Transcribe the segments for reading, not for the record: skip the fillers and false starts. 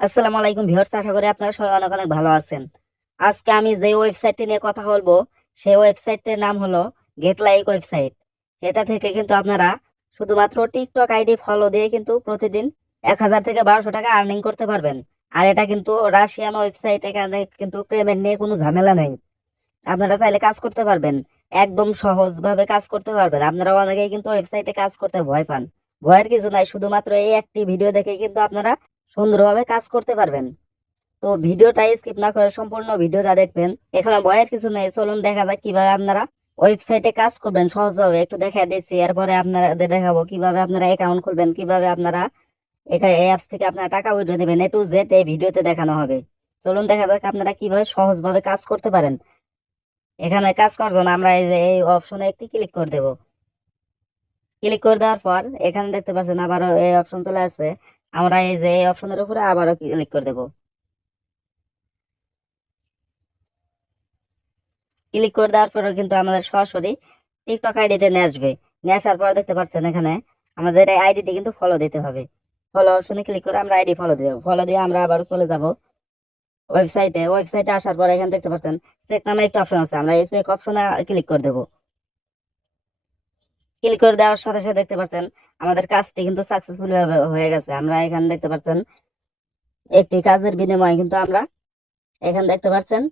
আসসালামু আলাইকুম ভিউয়ার্স, আশা করি আপনারা সবাই অনেক অনেক ভালো আছেন। আজকে আমি যে ওয়েবসাইটটি নিয়ে কথা বলবো সেই ওয়েবসাইটটির নাম হলো গেট লাইক ওয়েবসাইট। সেটা থেকে কিন্তু আপনারা শুধুমাত্র টিকটক আইডি ফলো দিয়ে কিন্তু প্রতিদিন 1000 থেকে 1200 টাকা আর্নিং করতে পারবেন। আর এটা কিন্তু রাশিয়ান ওয়েবসাইট, এখানে কিন্তু পেমেন্ট নিয়ে কোনো ঝামেলা নেই। আপনারা চাইলে কাজ করতে পারবেন, একদম সহজভাবে কাজ করতে পারবেন। আপনারা অনেকেই কিন্তু ওয়েবসাইটে কাজ করতে ভয় পান, ভয়ের কিছু নাই। শুধুমাত্র এই একটি ভিডিও দেখে কিন্তু আপনারা সুন্দরভাবে কাজ করতে পারবেন। তো ভিডিওটা স্কিপ না করে সম্পূর্ণ ভিডিওটা দেখবেন, এখানে ভয়ের কিছু নেই। চলুন দেখা যাক কিভাবে আপনারা ওয়েবসাইটে কাজ করবেন সহজভাবে। একটু দেখা দিচ্ছি, এরপরে আপনাদের দেখাবো কিভাবে আপনারা অ্যাকাউন্ট খুলবেন, কিভাবে আপনারা এখানে অ্যাপস থেকে আপনারা টাকা উইথড্র দিবেন। এ টু জেড এই ভিডিওতে দেখানো হবে। চলুন দেখা যাক আপনারা কিভাবে সহজভাবে কাজ করতে পারেন। এখানে কাজ করার জন্য আমরা এই যে এই অপশনে একটি ক্লিক করে দেব। ক্লিক করে দেওয়ার পর এখানে দেখতে পাচ্ছেন আবারও এই অপশন চলে আসছে। আমরা এই যে এই অপশনের উপরে আবারও ক্লিক করে দেব। ক্লিক করে দেওয়ার পরে কিন্তু আমাদের সরাসরি টিকটক আইডিতে নিয়ে আসবে। নিয়ে আসার পর দেখতে পাচ্ছেন এখানে আমাদের এই আইডিটি কিন্তু ফলো দিতে হবে। ফলো অপশনে ক্লিক করে আমরা আইডি ফলো দিয়ে ফলো দিয়ে আমরা আবার চলে যাব ওয়েবসাইটে আসার পর এখানে দেখতে পাচ্ছেন চেক নামে একটা অপশন আছে। আমরা এই চেক অপশনে ক্লিক করে দেব। ক্লিক করে দেওয়ার সাথে সাথে দেখতে পাচ্ছেন আমাদের কাজটি কিন্তু সাকসেসফুল হয়ে গেছে। আমরা এখানে দেখতে পাচ্ছেন একটি কাজের বিনিময়ে কিন্তু আমরা এখানে দেখতে পাচ্ছেন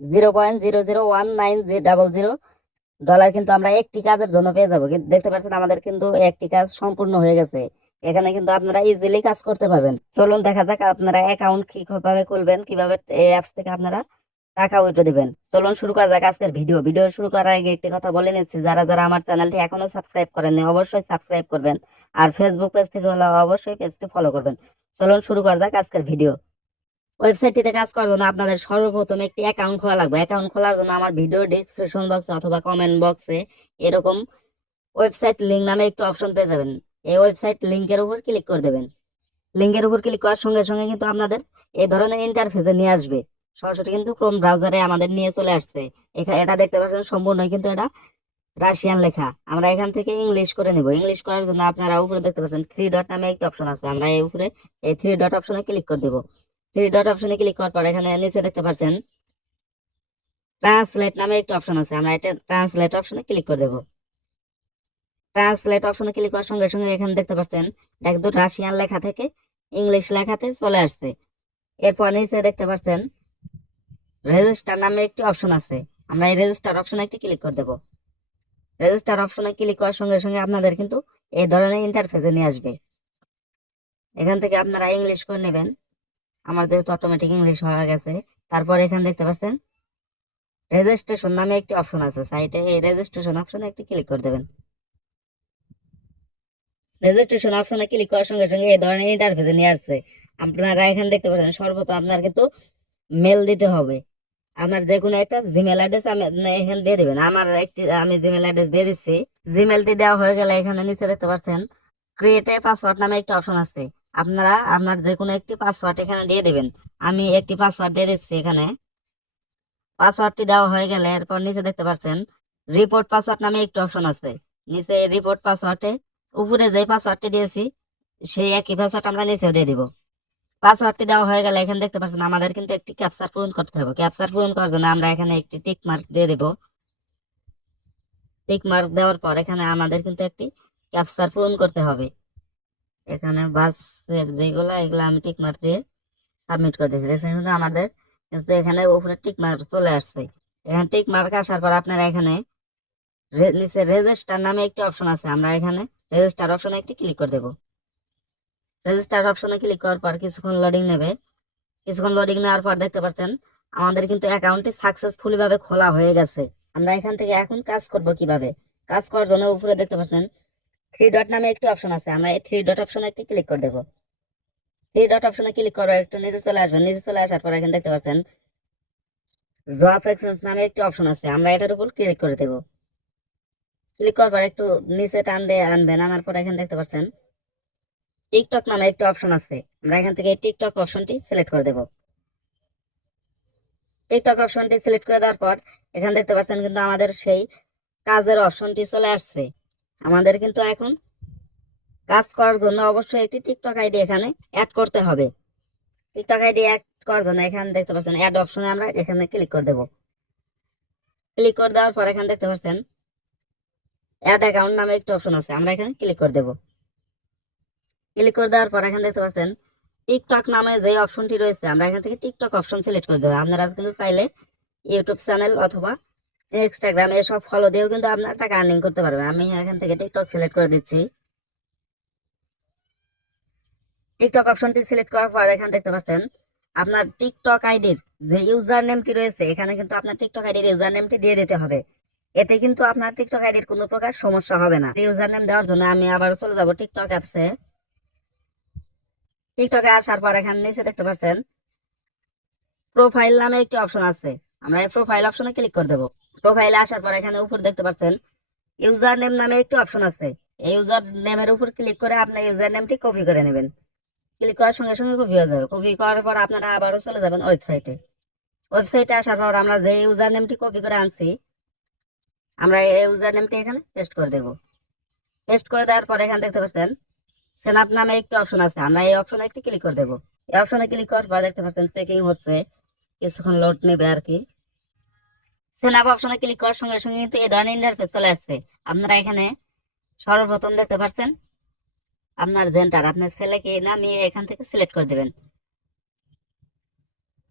0.001900 কিন্তু আমরা একটি কাজের জন্য পেয়ে যাবো। কিন্তু দেখতে পাচ্ছেন আমাদের কিন্তু একটি কাজ সম্পূর্ণ হয়ে গেছে। এখানে কিন্তু আপনারা ইজিলি কাজ করতে পারবেন। চলুন দেখা যাক আপনারা অ্যাকাউন্ট কিভাবে খুলবেন, কিভাবে এই অ্যাপস থেকে আপনারা টাকা উইথড্র দিবেন। চলুন শুরু করা যাক আজকের ভিডিও শুরু করার আগে একটি কথা বলে নিচ্ছি, যারা যারা আমার চ্যানেলটি এখনো সাবস্ক্রাইব করেননি অবশ্যই সাবস্ক্রাইব করবেন। আর ফেসবুক পেজ থেকে হলে অবশ্যই পেজটি ফলো করবেন। চলুন শুরু করা যাক আজকের ভিডিও। ওয়েবসাইটটিতে কাজ করার জন্য আপনাদের সর্বপ্রথম একটি অ্যাকাউন্ট খোলা লাগবে। অ্যাকাউন্ট খোলার জন্য আমার ভিডিও ডেসক্রিপশন বক্সে অথবা কমেন্ট বক্সে এরকম ওয়েবসাইট লিঙ্ক নামে একটু অপশন পেয়ে যাবেন। এই ওয়েবসাইট লিঙ্কের উপর ক্লিক করে দেবেন। লিঙ্কের উপর ক্লিক করার সঙ্গে সঙ্গে কিন্তু আপনাদের এই ধরনের ইন্টারফেসে নিয়ে আসবে। সরাসরি কিন্তু ক্রোম ব্রাউজারে আমাদের নিয়ে চলে আসছে। এখানে এটা দেখতে পাচ্ছেন সম্পূর্ণ কিন্তু এটা রাশিয়ান লেখা। আমরা এখান থেকে ইংলিশ করে নিব। ইংলিশ করার জন্য আপনারা উপরে দেখতে পাচ্ছেন থ্রি ডট নামে একটি অপশন আছে। আমরা এই উপরে এই থ্রি ডট অপশনে ক্লিক করে দেব। থ্রি ডট অপশনে ক্লিক করার পর এখানে নিচে দেখতে পাচ্ছেন ট্রান্সলেট নামে একটা অপশন আছে। আমরা এটা ট্রান্সলেট অপশনে ক্লিক করে দেব। ট্রান্সলেট অপশনে ক্লিক করার সঙ্গে সঙ্গে এখানে দেখতে পাচ্ছেন এটা কিন্তু রাশিয়ান লেখা থেকে ইংলিশ লেখাতে চলে আসছে। এরপর নিচে দেখতে পাচ্ছেন রেজিস্টার নামে একটি অপশন আছে। আমরা এই রেজিস্টার অপশনে একটি ক্লিক করে দেব। রেজিস্টার অপশনে ক্লিক করার সঙ্গে সঙ্গে আপনাদের কিন্তু এই ধরনের ইন্টারফেসে নিয়ে আসবে। এখান থেকে আপনারা ইংলিশ করে নেবেন। আমার যেহেতু অটোমেটিক ইংলিশ হয়ে গেছে। তারপর এখানে দেখতে পাচ্ছেন রেজিস্ট্রেশন নামে একটি অপশন আছে সাইটে। এই রেজিস্ট্রেশন অপশনে একটি ক্লিক করে দেবেন। রেজিস্ট্রেশন অপশনে ক্লিক করার সঙ্গে সঙ্গে এই ধরনের ইন্টারফেসে নিয়ে আসছে। আপনারা এখানে দেখতে পাচ্ছেন সর্বপ্রথম আপনার কিন্তু মেল দিতে হবে। আপনার যে কোনো একটা জিমেল অ্যাড্রেস আমি এখানে দিয়ে দেবেন। আমি জিমেল অ্যাড্রেস দিয়ে দিচ্ছি। জিমেলটি দেওয়া হয়ে গেলে এখানে নিচে দেখতে পাচ্ছেন ক্রিয়েট এ পাসওয়ার্ড নামে একটা অপশন আছে। আপনারা আপনার যে কোনো একটি পাসওয়ার্ড এখানে দিয়ে দেবেন। আমি একটি পাসওয়ার্ড দিয়ে দিচ্ছি। এখানে পাসওয়ার্ডটি দেওয়া হয়ে গেলে এরপর নিচে দেখতে পাচ্ছেন রিপোর্ট পাসওয়ার্ড নামে একটি অপশন আছে। নিচে রিপোর্ট পাসওয়ার্ডে উপরে যে পাসওয়ার্ডটি দিয়েছি সেই একই পাসওয়ার্ড আমরা নিচেও দিয়ে দিব। পাসওয়ার্ডটি দেওয়া হয়ে গেলে এখানে দেখতে পাচ্ছেন আমাদের কিন্তু একটি ক্যাপচার পূরণ করতে হবে। ক্যাপচার পূরণ করার জন্য আমরা এখানে একটি টিক মার্ক দিয়ে দেব। টিক মার্ক দেওয়ার পর এখানে আমাদের কিন্তু একটি ক্যাপচার পূরণ করতে হবে। এখানে বাসের যেগুলো এগুলো আমি টিক মার্ক দিয়ে সাবমিট করে দিয়েছি। দেখছেন কিন্তু আমাদের কিন্তু এখানে উপরে টিক মার্ক চলে আসছে। এখানে টিক মার্ক আসার পর আপনারা এখানে নিচে রেজিস্টার নামে একটি অপশন আছে। আমরা এখানে রেজিস্টার অপশনে একটি ক্লিক করে দেব। রেজিস্টার অপশনে ক্লিক করার পর কিছুক্ষণ লোডিং নেবে। কিছুক্ষণ লোডিং নেওয়ার পর দেখতে পাচ্ছেন আমাদের কিন্তু অ্যাকাউন্টটি সাকসেসফুলি ভাবে খোলা হয়ে গেছে। আমরা এখান থেকে এখন কাজ করব কিভাবে। কাজ করার জন্য উপরে দেখতে পাচ্ছেন থ্রি ডট নামে একটি অপশন আছে। আমরা এই থ্রি ডট অপশনে একটি ক্লিক করে দেব। থ্রি ডট অপশনে ক্লিক করার একটু নিচে চলে আসবেন। নিচে চলে আসার পর এখানে দেখতে পাচ্ছেন জব এক্সচেঞ্জ নামে একটি অপশন আছে। আমরা এটার উপর ক্লিক করে দেব। ক্লিক করার পর একটু নিচে টান দিয়ে আনবেন। আনার পর এখানে দেখতে পাচ্ছেন টিকটক নামে একটি অপশন আছে। আমরা এখান থেকে টিকটক অপশনটি সিলেক্ট করে দেব। টিকটক অপশনটি সিলেক্ট করে দেওয়ার পর এখানে দেখতে পাচ্ছেন কিন্তু আমাদের সেই কাজের অপশনটি চলে আসছে। আমাদের কিন্তু এখন কাজ করার জন্য অবশ্যই একটি টিকটক আইডি এখানে অ্যাড করতে হবে। টিকটক আইডি অ্যাড করার জন্য এখানে দেখতে পাচ্ছেন অ্যাড অপশনে আমরা এখানে ক্লিক করে দেবো। ক্লিক করে দেওয়ার পর এখানে দেখতে পাচ্ছেন অ্যাড অ্যাকাউন্ট নামে একটি অপশন আছে, আমরা এখানে ক্লিক করে দেবো। ক্লিক করে দেওয়ার পর এখানে দেখতে পাচ্ছেন টিকটক নামে যে অপশনটি রয়েছে আমরা এখান থেকে টিকটক অপশন সিলেক্ট করে দেবো। আপনারা কিন্তু চাইলে ইউটিউব চ্যানেল অথবা ইনস্টাগ্রাম এসব ফলো দিয়েও কিন্তু আপনার টাকা আর্নিং করতে পারবেন। আমি এখান থেকে টিকটক সিলেক্ট করে দিচ্ছি। টিকটক অপশনটি সিলেক্ট করার পর এখানে দেখতে পাচ্ছেন আপনার টিকটক আইডির যে ইউজার নেমটি রয়েছে এখানে কিন্তু আপনার টিকটক আইডির ইউজার নেমটি দিয়ে দিতে হবে। এতে কিন্তু আপনার টিকটক আইডির কোনো প্রকার সমস্যা হবে না। ইউজার নেম দেওয়ার জন্য আমি আবার চলে যাব টিকটক অ্যাপসে। টিকটকে আসার পর এখানে নিচে দেখতে পাচ্ছেন প্রোফাইল নামে একটি অপশন আছে, আমরা এই প্রোফাইল অপশনে ক্লিক করে দেবো। প্রোফাইলে আসার পর এখানে উপর দেখতে পাচ্ছেন ইউজার নেম নামে একটি অপশন আছে, এই ইউজার নেমের উপর ক্লিক করে আপনার ইউজার নেমটি কপি করে নেবেন। ক্লিক করার সঙ্গে সঙ্গে কপি হয়ে যাবে। কপি করার পর আপনারা আবারও চলে যাবেন ওয়েবসাইটে। ওয়েবসাইটে আসার পর আমরা যে ইউজার নেমটি কপি করে আনছি আমরা এই ইউজার নেমটি এখানে পেস্ট করে দেব। পেস্ট করে দেওয়ার পর এখানে দেখতে পাচ্ছেন সেন আপ নামে একটি অপশন আছে, আমরা এই অপশনে একটি ক্লিক করে দেবো। এই অপশনে ক্লিক করার পর দেখতে পাচ্ছেন চেকিং হচ্ছে, কিছুক্ষণ লোড নেবে আর কি। সেন আপ অপশনে ক্লিক করার সঙ্গে সঙ্গে কিন্তু এই ধরনের ইন্টারফেস চলে আসছে। আপনারা এখানে সর্বপ্রথম দেখতে পাচ্ছেন আপনার জেন্ডার, আপনার ছেলেকে না মেয়ে এখান থেকে সিলেক্ট করে দেবেন।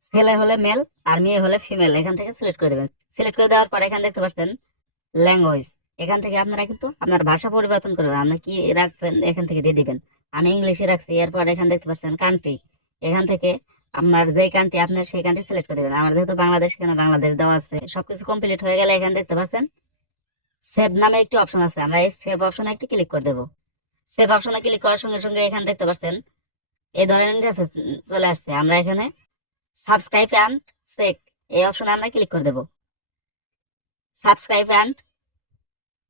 ছেলে হলে মেল আর মেয়ে হলে ফিমেল এখান থেকে সিলেক্ট করে দেবেন। সিলেক্ট করে দেওয়ার পর এখানে দেখতে পাচ্ছেন ল্যাঙ্গুয়েজ, এখান থেকে আপনারা কিন্তু আপনার ভাষা পরিবর্তন করবেন, আপনি কি রাখবেন এখান থেকে দিয়ে দিবেন। আমি ইংলিশে রাখছি। এরপর এখানে দেখতে পাচ্ছেন কান্ট্রি, এখান থেকে আপনার যে কান্ট্রি আপনার সেই কান্ট্রি সিলেক্ট করে দেবেন। আমার যেহেতু বাংলাদেশ, এখানে বাংলাদেশ দেওয়া আছে। সবকিছু কমপ্লিট হয়ে গেলে এখানে দেখতে পাচ্ছেন সেভ নামে একটি অপশন আছে, আমরা এই সেভ অপশনে একটি ক্লিক করে দেবো। সেভ অপশনে ক্লিক করার সঙ্গে সঙ্গে এখানে দেখতে পাচ্ছেন এই ধরনের ইন্টারফেস চলে আসছে। আমরা এখানে সাবস্ক্রাইব অ্যান্ড চেক এই অপশনে আমরা ক্লিক করে দেবো। সাবস্ক্রাইব অ্যান্ড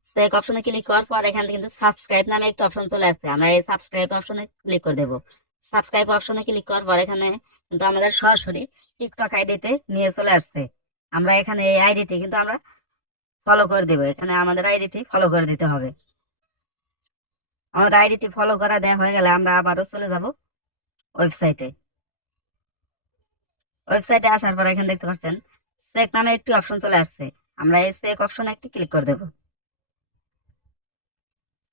চেক অপশনে ক্লিক করার পর এখানে কিন্তু সাবস্ক্রাইব নামে একটা অপশন চলে আসছে, আমরা এই সাবস্ক্রাইব অপশনে ক্লিক করে দেবো। সাবস্ক্রাইব অপশনে ক্লিক করার পর এখানে কিন্তু আমাদের সরাসরি টিকটক আইডিতে নিয়ে চলে আসছে। আমরা এখানে এই আইডিটি কিন্তু আমরা ফলো করে দেবো, এখানে আমাদের আইডিটি ফলো করে দিতে হবে। আমাদের আইডিটি ফলো করা দেওয়া হয়ে গেলে আমরা আবারও চলে যাব ওয়েবসাইটে। ওয়েবসাইটে আসার পর এখানে দেখতে পাচ্ছেন চেক নামে একটি অপশন চলে আসছে, আমরা এই চেক অপশনে একটি ক্লিক করে দেবো।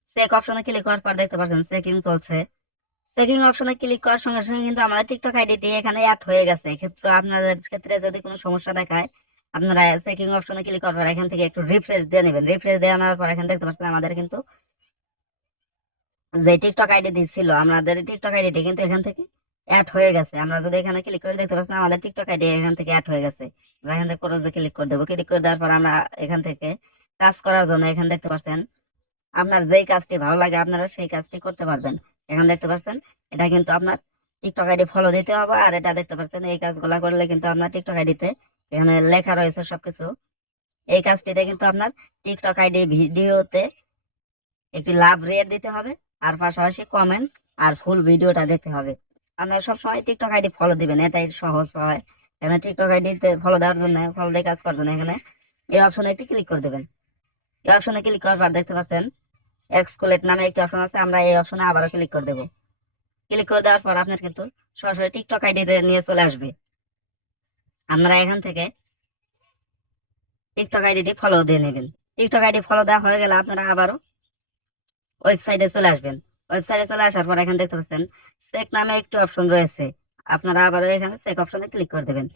চেক অপশনে ক্লিক করার পর দেখতে পাচ্ছেন চেকিং চলছে। চেকিং অপশনে ক্লিক করার সঙ্গে সঙ্গে কিন্তু আমাদের টিকটক আইডিটি এখানে অ্যাড হয়ে গেছে। এক্ষেত্রে আপনাদের ক্ষেত্রে যদি কোনো সমস্যা দেখায় আপনারা চেকিং অপশনে ক্লিক করার পর এখান থেকে একটু রিফ্রেশ দিয়ে নেবেন। রিফ্রেশ দিয়ে নেওয়ার পর এখানে দেখতে পাচ্ছেন আমাদের কিন্তু যে টিকটক আইডিটি ছিল আমাদের টিকটক আইডিটি কিন্তু এখান থেকে অ্যাড হয়ে গেছে। আমরা যদি এখানে ক্লিক করে দেখতে পাচ্ছি আমাদের টিকটক আইডি এখান থেকে অ্যাড হয়ে গেছে। আমরা এখান থেকে ক্লোজে ক্লিক করে দেবো। ক্লিক করে দেওয়ার পর আমরা এখান থেকে কাজ করার জন্য এখানে দেখতে পাচ্ছেন আপনার যেই কাজটি ভালো লাগে আপনারা সেই কাজটি করতে পারবেন। এখানে দেখতে পাচ্ছেন এটা কিন্তু আপনার টিকটক আইডি ফলো দিতে হবে। আর এটা দেখতে পাচ্ছেন এই কাজগুলা করলে কিন্তু আপনার টিকটক আইডিতে এখানে লেখা রয়েছে সবকিছু। এই কাজটিতে কিন্তু আপনার টিকটক আইডি ভিডিওতে একটি লাভ রেট দিতে হবে আর পাশাপাশি কমেন্ট আর ফুল ভিডিওটা দেখতে হবে। আপনারা সবসময় টিকটক আইডি ফলো দিবেন, এটাই সহজ হয়। এখানে টিকটক আইডিতে ফলো দেওয়ার জন্য, ফলো দিয়ে কাজ করার জন্য এখানে এই অপশনে একটি ক্লিক করে দেবেন। এই অপশনে ক্লিক করার পর দেখতে পাচ্ছেন এক্সকুলেট নামে একটি অপশন আছে, আমরা এই অপশনে আবারও ক্লিক করে দেবো। ক্লিক করে দেওয়ার পর আপনার কিন্তু সরাসরি টিকটক আইডিতে নিয়ে চলে আসবে। আপনারা এখান থেকে টিকটক আইডিটি ফলো দিয়ে নেবেন। টিকটক আইডি ফলো দেওয়া হয়ে গেলে আপনারা আবারও ওয়েবসাইটে চলে আসবেন। ওয়েবসাইটে চলে আসার পর এখানে দেখতে পাচ্ছেন চেক নামে একটি অপশন রয়েছে, আপনারা আবারও এখানে চেক অপশনে ক্লিক করে দেবেন।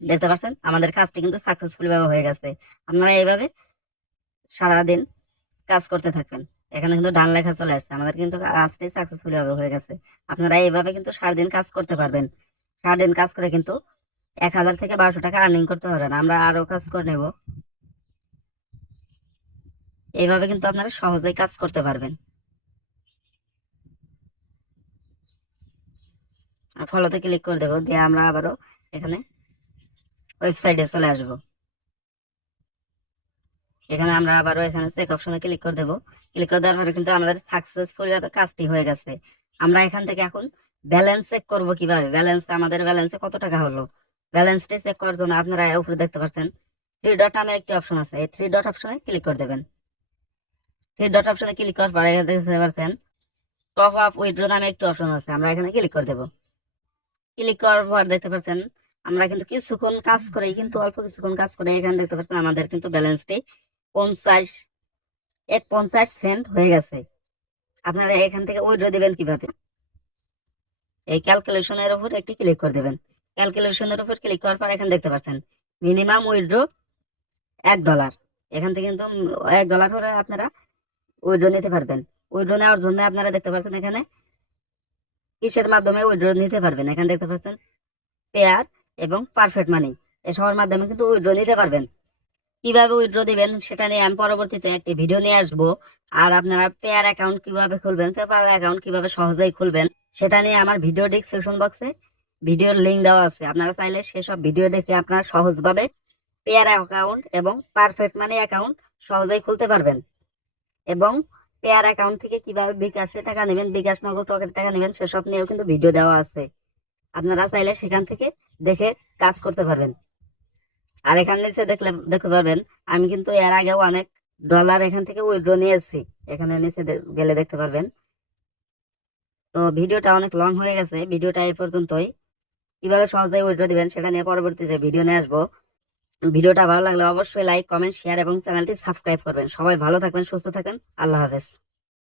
দেখতে পাচ্ছেন আমাদের কাজটি কিন্তু সাকসেসফুল ভাবে হয়ে গেছে। আপনারা এইভাবে সারাদিন কাজ করতে থাকবেন। এখানে কিন্তু ডান লেখা চলে আসছে, আমাদের কিন্তু কাজটি সাকসেসফুল ভাবে হয়ে গেছে। আপনারা এইভাবে কিন্তু সারাদিন কাজ করতে পারবেন। সারাদিন কাজ করে কিন্তু 1000 থেকে 1200 টাকা আর্নিং করতে পারবেন। আমরা আরো কাজ করে নেব। এইভাবে কিন্তু আপনারা সহজেই কাজ করতে পারবেন। ফলোতে ক্লিক করে দেবো, দিয়ে আমরা আবারও এখানে ওয়েবসাইটে চলে আসব। এখানে আমরা আবারও এখানে চেক অপশনে ক্লিক করে দেবো। ক্লিক করে দেওয়ার পরে কিন্তু আমাদের সাকসেসফুল কাজটি হয়ে গেছে। আমরা এখান থেকে এখন ব্যালেন্স চেক করবো কিভাবে, আমাদের ব্যালেন্সে কত টাকা হলো। ব্যালেন্সটি চেক করার জন্য আপনারা উপরে দেখতে পাচ্ছেন 3 ডট নামে একটি অপশন আছে, এই 3 ডট অপশনে ক্লিক করে দেবেন। 3 ডট অপশনে ক্লিক করার পরে দেখতে পাচ্ছেন টপ আপ উইথড্র নামে একটি অপশন আছে, আমরা এখানে ক্লিক করে দেবো। ক্লিক করার পর দেখতে পাচ্ছেন আমরা কিন্তু কিছুক্ষণ কাজ করে, কিন্তু অল্প কিছুক্ষণ কাজ করে এখানে দেখতে পাচ্ছেন আমাদের কিন্তু ব্যালেন্সটি 50 সেন্ট হয়ে গেছে। আপনারা এখান থেকে উইথড্র দিবেন কিভাবে, এই ক্যালকুলেশনের উপর একটি ক্লিক করে দেবেন। ক্যালকুলেশনের উপর ক্লিক করার পর এখানে দেখতে পাচ্ছেন মিনিমাম উইথড্র $1। এখান থেকে কিন্তু $1 করে আপনারা উইথড্র নিতে পারবেন। উইথড্র নেওয়ার জন্য আপনারা দেখতে পাচ্ছেন এখানে কিসের মাধ্যমে উইথড্র নিতে পারবেন, এখানে দেখতে পাচ্ছেন পেয়ার এবং পারফেক্ট মানি, এসবের মাধ্যমে কিন্তু উইথড্র নিতে পারবেন। কিভাবে উইথড্র দিবেন সেটা নিয়ে আমি পরবর্তীতে একটি ভিডিও নিয়ে আসবো। আর আপনারা পেয়ার অ্যাকাউন্ট কিভাবে খুলবেন, পেপার অ্যাকাউন্ট কিভাবে সহজেই খুলবেন সেটা নিয়ে আমার ভিডিও ডিসক্রিপশন বক্সে ভিডিওর লিঙ্ক দেওয়া আছে। আপনারা চাইলে সেসব ভিডিও দেখে আপনারা সহজভাবে পেয়ার অ্যাকাউন্ট এবং পারফেক্ট মানি অ্যাকাউন্ট সহজেই খুলতে পারবেন। এবং পেয়ার অ্যাকাউন্ট থেকে কিভাবে বিকাশে টাকা নেবেন, বিকাশ নগদ রকেট টাকা নেবেন সেসব নিয়েও কিন্তু ভিডিও দেওয়া আছে। আপনারা চাইলে সেখান থেকে দেখে কাজ করতে পারবেন। আর এখানে নিচে দেখতে পারবেন আমি কিন্তু এর আগেও অনেক ডলার এখান থেকে উইথড্র নিয়েছি, এখানে নিচে গেলে দেখতে পারবেন। তো ভিডিওটা অনেক লং হয়ে গেছে, ভিডিওটা এই পর্যন্তই। কিভাবে সহজে উইথড্র দিবেন সেটা নিয়ে পরবর্তীতে ভিডিও নিয়ে আসবো। ভিডিওটা ভালো লাগলে অবশ্যই লাইক, কমেন্ট, শেয়ার এবং চ্যানেলটি সাবস্ক্রাইব করবেন। সবাই ভালো থাকবেন, সুস্থ থাকবেন। আল্লাহ হাফেজ।